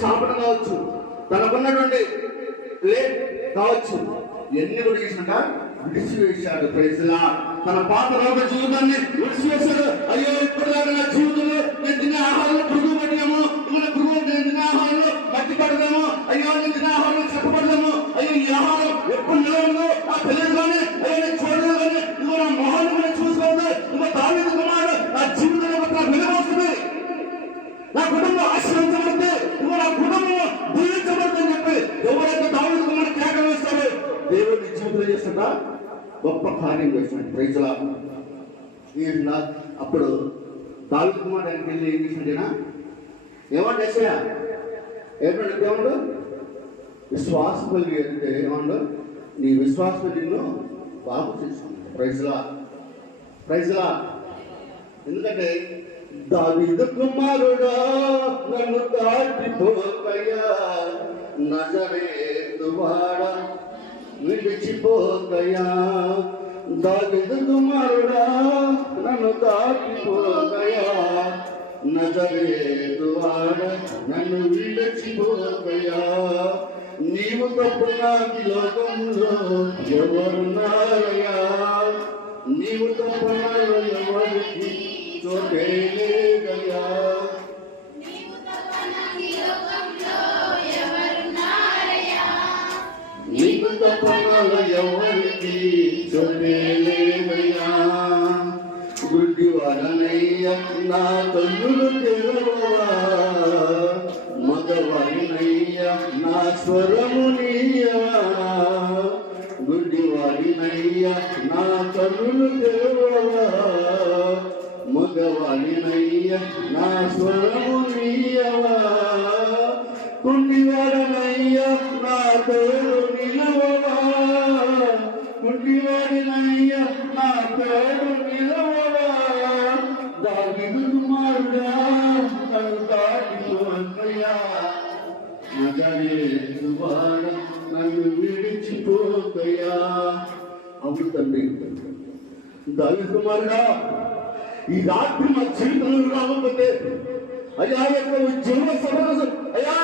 చాపడం కావచ్చు, తనకున్నటువంటి ప్లేట్ కావచ్చు, ఎన్ని కూడా చేసినాక విడిచివేశాడు. ప్రైజ్లా తన పాత రోగ జీవితాన్ని విడిచివేశాడు. అయ్యో ఇప్పటిదాకా నా జీవితంలో నేను తినే ఆహారంలో పురుగు పడినాము, పురుగు నేను తినే ఆహారంలో మట్టి పడదాము, అయ్యో నేను తినే ఆహారంలో చెప్పబడదాము, అయ్యో ఈ ఆహారం ఎప్పుడు నిలవదు ఆ తెలియదుగానే, అయ్యో నేను చూడలేదు కానీ ఇదిగో నా మొహాన్ని కూడా చూసుకోవద్దు, ఇంకో దావీదు కుమారుడు నా జీవితంలో నా విలువ వస్తుంది, నా కుటుంబం ఆశ్రయించబడితే ఇంకో నా కుటుంబం దీవించబడుతుందని చెప్పి ఎవరైతే దావీదు కుమారుడు కేక వేస్తారో దేవుడు నీ జీవితంలో చేస్తాడా గొప్ప కార్యం చేస్తున్నాడు. ప్రైజ్లా అప్పుడు దావీదు కుమారుడు ఆయనకి వెళ్ళి ఏం చేసినట్టేనా ఏమంటే ఏసయ్యా ఏమంటే దేవుడు విశ్వాసం కలిగి అంటే ఏమండు నీ విశ్వాసం నిన్ను బాగు చేసుకున్నాడు. ప్రైజ్లా ఎందుకంటే దావీదు కుమారుడా నన్ను దాటిపోకయ్యా, నజరేతు వాడా విడిచిపోకయ్యా, దావీదు కుమారుడా నన్ను దాటిపోకయ్యా, నజరేతు వాడా నన్ను విడిచిపోకయ్యా, నీవు తప్ప నాకు లోకంలో ఎవరున్నారయ్యా, నీవు తప్ప ఎవరికి చోటే లేదయ్యా, నీవు తప్ప ఎవరికి చోటే లేదయ్యా, గుడ్డివాడనయ్యా నా కన్నులు తెరవా, మగవాడినయ్యా నా స్వరము నీయవా, గుడ్డివాడినయ్యా నా కన్నులు తెరవా, మగవాడినయ్యా నా స్వరము నీయవా, కుంటివాడనయ్యా నా తోడు నిలవవా, కుంటివాడినయ్యా నా తోడు నిలవవా, దావీదు కుమారుడా నన్ను దాటిపోకయ్యా, నజరేతు వాడా నన్ను విడిచిపోకయ్యా. అవును తండ్రి దావీదు కుమారుడా ఈ రాత్రి మా జీవితంలో రాకపోతే అయ్యా యొక్క జీవన సమస్య అయ్యా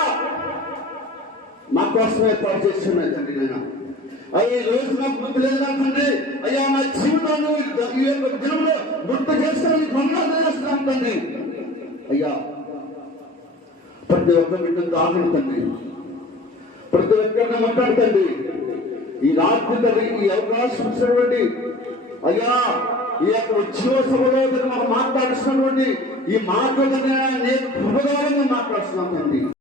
మా కోసమే ఏర్పాటు చేస్తున్నాయి తండ్రి. నేను అయ్యా ఈ రోజు నాకు గుర్తు లేదంటే అయ్యా నా జీవితాన్ని ఈ యొక్క దినంలో గుర్తు చేసుకుని కొన్నాళ్ళు చేస్తున్నాం తండ్రి. అయ్యా ప్రతి ఒక్క బిడ్డను దాగుడు తండ్రి, ప్రతి ఒక్కరిని మాట్లాడుతండి. ఈ రాత్రి తండ్రి ఈ అవకాశం ఇచ్చినటువంటి అయ్యా ఈ యొక్క ఉద్యోగ సభలో మాకు మాట్లాడుతున్నటువంటి ఈ మాటలు నేను హృదయాలను మాట్లాడుతున్నాను తండ్రి.